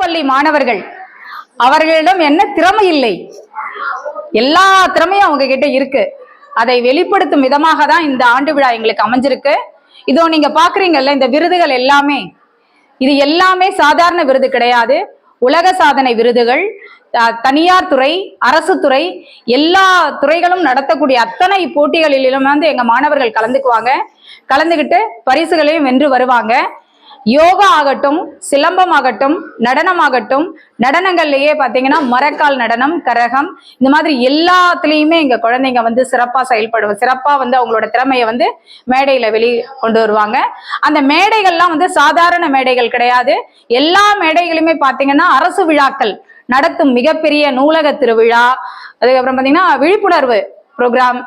பள்ளி மாணவர்கள் அவர்களிடம் என்ன திறமை இல்லை, எல்லா திறமையும் அவங்க கிட்ட இருக்கு. அதை வெளிப்படுத்தும் விதமாக தான் இந்த ஆண்டு விழா எங்களுக்கு அமைஞ்சிருக்கு. இதோ நீங்க பாக்குறீங்கல்ல, இந்த விருதுகள் எல்லாமே, இது எல்லாமே சாதாரண விருது கிடையாது. உலக சாதனை விருதுகள், தனியார் துறை, அரசு துறை, எல்லா துறைகளும் நடத்தக்கூடிய அத்தனை போட்டிகளிலும் வந்து எங்க மாணவர்கள் கலந்துக்குவாங்க. கலந்துகிட்டு பரிசுகளையும் வென்று வருவாங்க. யோகா ஆகட்டும், சிலம்பம் ஆகட்டும், நடனம் ஆகட்டும், நடனங்கள்லயே பாத்தீங்கன்னா மரக்கால் நடனம், கரகம், இந்த மாதிரி எல்லாத்துலயுமே எங்க குழந்தைங்க வந்து சிறப்பா வந்து அவங்களோட திறமையை வந்து மேடையில கொண்டு வருவாங்க. அந்த மேடைகள்லாம் வந்து சாதாரண மேடைகள் கிடையாது. எல்லா மேடைகளுமே பாத்தீங்கன்னா அரசு விழாக்கள் நடத்தும் மிகப்பெரிய நூலக திருவிழா, அதுக்கப்புறம் பாத்தீங்கன்னா விழிப்புணர்வு ப்ரோக்ராம்,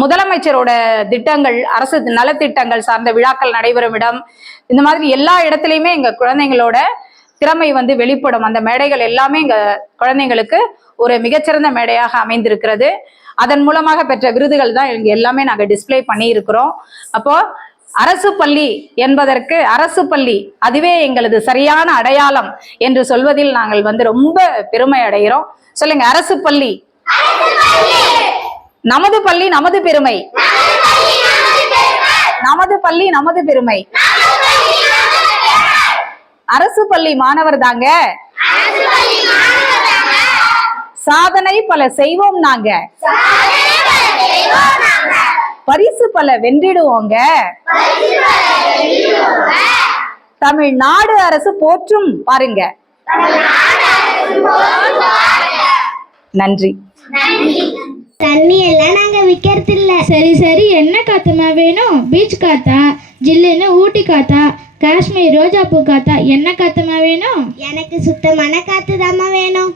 முதலமைச்சரோட திட்டங்கள், அரசு நலத்திட்டங்கள் சார்ந்த விழாக்கள் நடைபெறும் இடம், இந்த மாதிரி எல்லா இடத்துலையுமே எங்க குழந்தைங்களோட திறமை வந்து வெளிப்படும். அந்த மேடைகள் எல்லாமே எங்க குழந்தைங்களுக்கு ஒரு மிகச்சிறந்த மேடையாக அமைந்திருக்கிறது. அதன் மூலமாக பெற்ற விருதுகள் தான் இங்க எல்லாமே நாங்க டிஸ்பிளே பண்ணி இருக்கிறோம். அப்போ அரசு பள்ளி என்பதற்கு, அரசு பள்ளி அதுவே எங்களது சரியான அடையாளம் என்று சொல்வதில் நாங்கள் வந்து ரொம்ப பெருமை அடைகிறோம். சொல்லுங்க, அரசு பள்ளி நமது பள்ளி நமது பெருமை, நமது பள்ளி நமது பெருமை. அரசு பள்ளி மாணவர் தாங்க, சாதனை பல செய்வோம் நாங்க, பரிசு பல வென்றிடுவோங்க, தமிழ்நாடு அரசு போற்றும் பாருங்க. நன்றி. தண்ணி எல்லாம் நாங்க விக்கிறது இல்ல. சரி சரி, என்ன காத்துமா வேணும்? பீச் காத்தா, ஜில்லுன்னு ஊட்டி காத்தா, காஷ்மீர் ரோஜா பூ காத்தா, என்ன காத்துமா வேணும்? எனக்கு சுத்தமான காத்து தாமா வேணும்.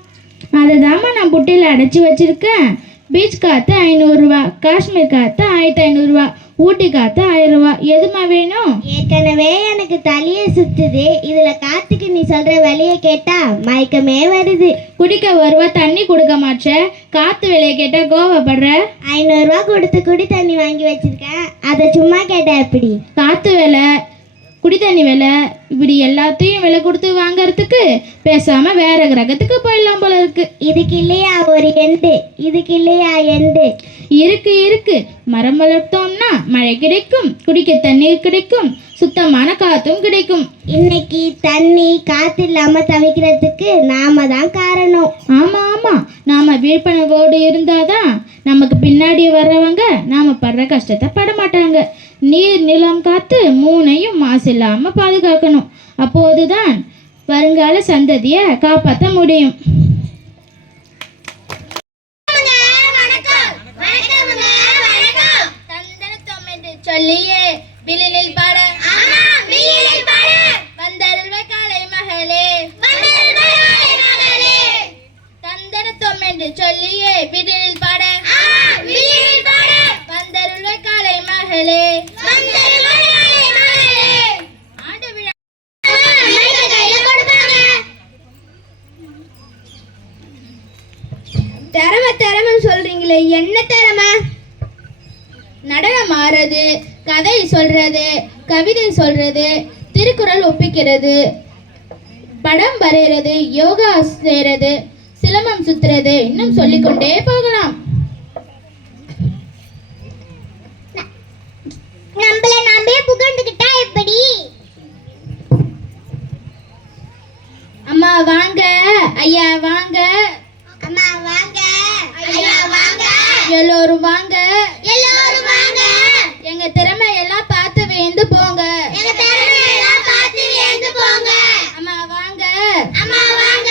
அதுதாம்மா நான் புட்டியில் அடைச்சி வச்சிருக்கேன். பீச் காத்து 500 ரூபா, காஷ்மீர் காத்து 1500 ரூபா, ஊட்டி காத்து 1000 ரூபா. எதுமா வேணும்? ஏற்கனவே எனக்கு தலையே சுத்துது, இதுல காத்துக்கு நீ சொல்ற விலைய கேட்டா மயக்கமே வருது. குடிக்க வருவா, தண்ணி கொடுக்க மாட்டேன், காத்து விலையை கேட்டா கோவப்படுற. 500 ரூபா கொடுத்து குடி தண்ணி வாங்கி வச்சிருக்கேன், அதை சும்மா கேட்டா எப்படி? காத்து விலை, குடி தண்ணி விலை, இப்படி எல்லாத்தையும் விலை கொடுத்து வாங்கறதுக்கு பேசாம வேற கிரகத்துக்கு போயிடலாம் போல இருக்கு. இதுக்கு இல்லையா ஒரு எண்டு? இதுக்கு இல்லையா எண்டு? இருக்கு இருக்கு. மரம் வளர்த்தோம்னா மழை கிடைக்கும், குடிக்க தண்ணீர் கிடைக்கும், சுத்தமான காத்தும் கிடைக்கும். இன்னைக்கு தண்ணி காத்து இல்லாம தவிக்கிறதுக்கு நாம தான் காரணம். ஆமா ஆமா, நாம விழிப்புணர்வோடு இருந்தாதான் நமக்கு பின்னாடி வர்றவங்க நாம படுற கஷ்டத்தை பட மாட்டாங்க. நீர், நிலம், காத்து மூணையும் மாசு இல்லாம பாதுகாக்கணும். அப்போதுதான் வருங்கால சந்ததியை காப்பாற்ற முடியும். சொல்லியே விழிலில் பாட வந்தருள்வை காலை மகளே, தந்தனத்தோம் என்று சொல்லியே விழிலில் பாட வந்தருள்வை காலை மகளே. ஆண்டு விழா திறமை சொல்றீங்களே, என்ன திறமை? நடனம் ஆடுறது, கதை சொல்றது, கவிதை சொல்றது, திருக்குறள் ஒப்பிக்கிறது, படம் வரைகிறது, யோகா செய்யறது, சிலம்பம் சுத்துறது, இன்னும் சொல்லிக்கொண்டே போகலாம். நம்மள நாமே புகழ்ந்துக்கிட்டா எப்படி? அம்மா வாங்க, ஐயா வாங்க, அம்மா வாங்க, ஐயா வாங்க, எல்லோரும் வாங்க, எல்லாரும் வாங்க, எங்க திறமை எல்லாம் பார்த்து வேந்து போங்க, எங்க திறமை எல்லாம் பார்த்து வேந்து போங்க. அம்மா வாங்க, அம்மா வாங்க,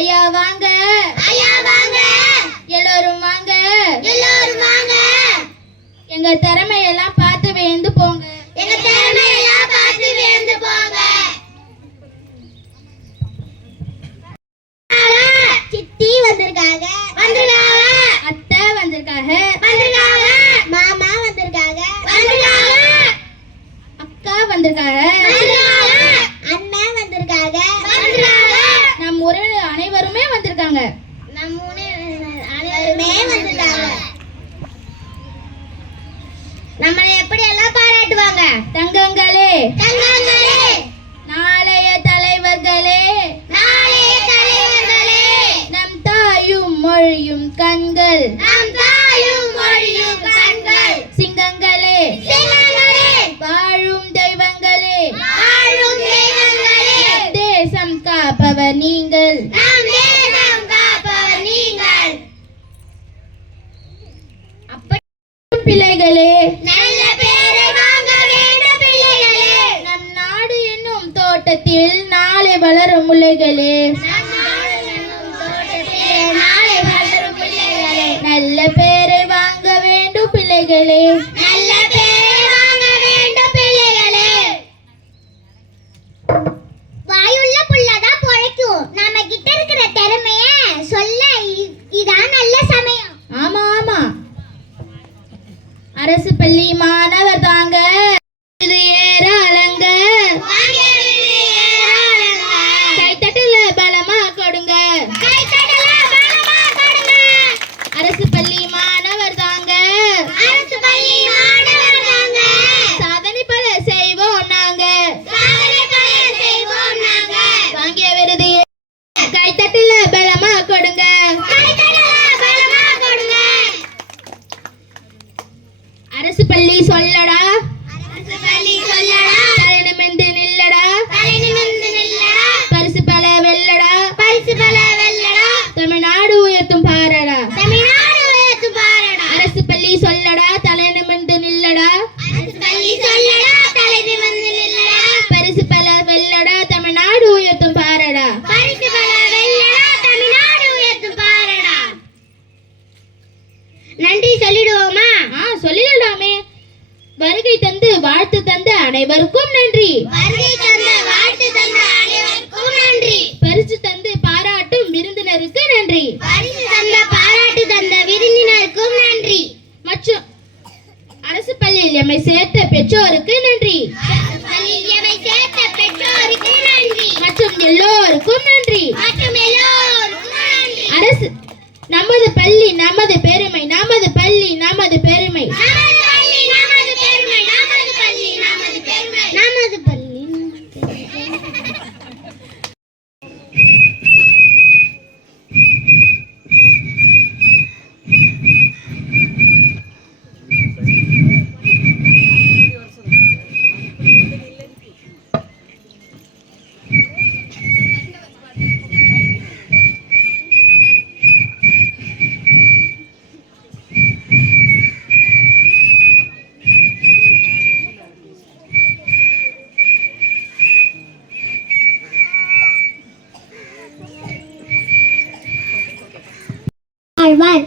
ஐயா வாங்க, ஐயா வாங்க, எல்லோரும் வாங்க, எல்லாரும் வாங்க, எங்க திறமை எல்லாம் பார்த்து வேந்து போங்க, எங்க திறமை எல்லாம் பார்த்து வேந்து போங்க. சித்தி வந்திருக்காங்க, அத்தை வந்திருக்காங்க, மாமா வந்திருக்காங்க, அக்கா வந்திருக்காங்க, அண்ணன் வந்திருக்காங்க, நம் உறவினர் அனைவருமே வந்திருக்காங்க. அனைவருமே வந்திருக்காங்க. நம்மளை எப்படி எல்லாம் பாராட்டுவாங்க? தங்கங்களே, தங்கங்களே, நாளைய தலைவர்களே, கண்கள் நம் தாயும் மொழியும் கண்கள் சிங்கங்களே சிங்கங்களே வாழும் தெய்வங்களே வாழும் தெய்வங்களே தேசம் காப்பவர் நீங்கள் நம் தேசம் காப்பவர் நீங்கள் பிள்ளைகளே நல்ல பேரை வாங்க வேண்டும் பிள்ளைகளே நம் நாடு என்னும் தோட்டத்தில் நாளை வளரும் முல்லைகளே நம் நாடு என்னும் தோட்டத்திலே நாளை வளரும் பிள்ளைகளே நல்ல பேரை வாங்க வேண்டும் பிள்ளைகளே நல்ல பேரை வாங்க வேண்டும் பிள்ளைகளே வாயுள்ள புள்ளதான் பொழைக்கும் நம்ம கிட்ட இருக்கிற திறமைய சொல்ல இதான் நல்ல சமயம் ஆமா ஆமா அரசு பள்ளி மாணவர் தாங்க இது ஏறாளங்க கைத்தட்டுல பலமா கொடுங்க அரசு பள்ளி மாணவர் தாங்க சாதனை பல செய்வோம் நாங்க வாங்கிய விருது கைத்தட்டுல பலமா கொடுங்க அரசு பள்ளி சொல்லடா தலை நிமிர்ந்து நில்லடா பரிசு பல வெல்லடா தமிழ்நாடு உயர்த்தும் பாரடா அரசு பள்ளி சொல்லடா தலை நிமிர்ந்து நில்லடா பரிசு பல வெல்லடா தமிழ்நாடு உயர்த்தும் பாரடா நன்றி சொல்லிடுவோமா சொல்லிடலாமே வருகை தந்து வாழ்த்து தந்த அனைவருக்கும் நன்றி வருகை தந்த வாழ்த்து தந்த அனைவருக்கும் நன்றி பரிசு தந்து பாராட்டும் விருந்தினருக்கு நன்றி பரிசு தந்த பாராட்டு தந்த விருந்தினருக்கும் நன்றி மற்றும் அரசு பள்ளியில் எம்மை சேர்த்த பெற்றோருக்கு நன்றி பள்ளியமை சேர்த்த பெற்றோருக்கு நன்றி மற்றும் எல்லோருக்கும் நன்றி மற்றும் எல்லோருக்கும் நன்றி அரசு நமது பள்ளி நமது பெருமை நமது பள்ளி நமது பெருமை நமது பள்ளி நமது பெருமை நமது பள்ளி நமது பெருமை நமது பள்ளி ஆழ்வார்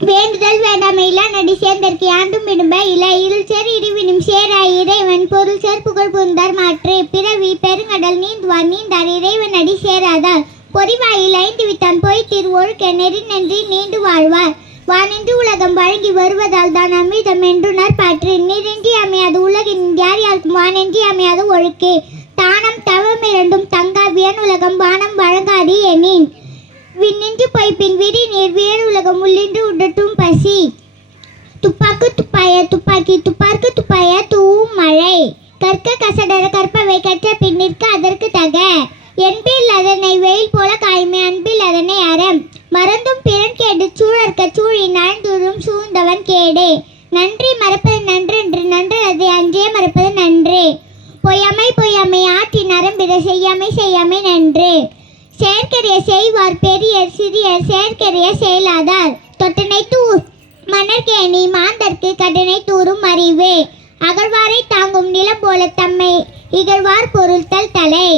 வேண்டுதல் வேண்டாமை இல்ல நடி சேர்ந்தற்கு ஆண்டும் விடும்ப இல இருள் சேர் இடிவினும் சேராய் இறைவன் பொருள் சேர் புகழ் புந்தார் மாற்று பிறவி பெருங்கடல் நீந்துவார் நீந்தார் இறைவன் அடி சேராதார் பொறிவாயில் ஐந்து வித்தான் போய் திருவொழுக்க நெறி நன்றி நீண்டு வாழ்வார் வானின்று உலகம் வழங்கி வருவதால் தான் அமிர்தம் என்றுணர் பாற்று நீரின்றி அமையாது உலகின் யார் யாருக்கும் வானின்றி அமையாது ஒழுக்கே தானம் தவம் இரண்டும் தங்கா வியன் உலகம் வானம் வழங்காது எனின் விண்ணின்று பொய்ப்பின் விரி நீர் வியன் உலகம் உள்ளின்று உடட்டும் பசி துப்பாக்கு துப்பாய துப்பாக்கி துப்பார்க்கு துப்பாய தூவும் மழை கற்க கசடர கற்பவை கற்ற பின் நிற்க அதற்கு தக என்பில் அதனை வெயில் போல காய்மை அன்பில் அதனை அறம் மறந்தும் பிறன் கேடு சூழற்க சூழி நழ்ந்துரும் சூழ்ந்தவன் கேடு நன்றி மறப்பது நன்றென்று நன்று அதை அன்றே மறப்பது நன்று பொய்யமை பொய்யமை ஆற்றி நரம்பிட செய்யாமை செய்யாமை நன்று செயற்கரிய செய்வார் பெரியர் சிறியர் செயற்கரிய செயலாதார் தொட்டனை தூர் மணற்கேணி மாந்தர்க்கு கடனை தூரும் அறிவு அகழ்வாரை தாங்கும் நிலம் போல தம்மை இகழ்வார் பொருள்தல் தலை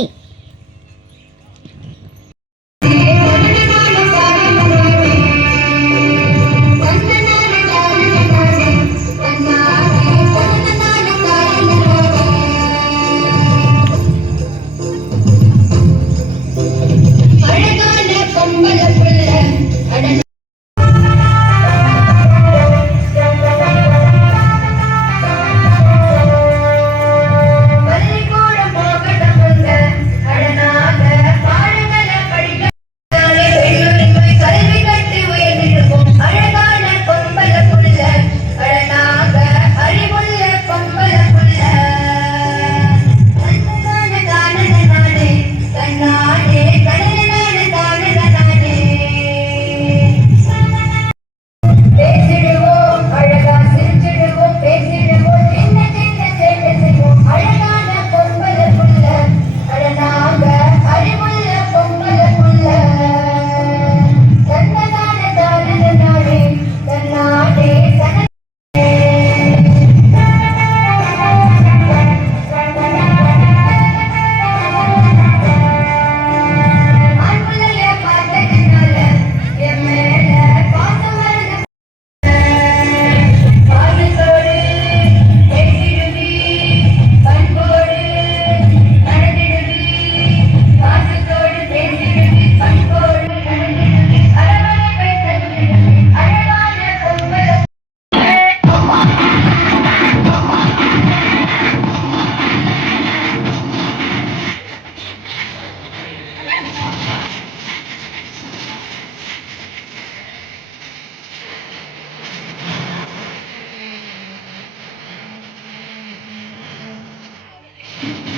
வணக்கம்.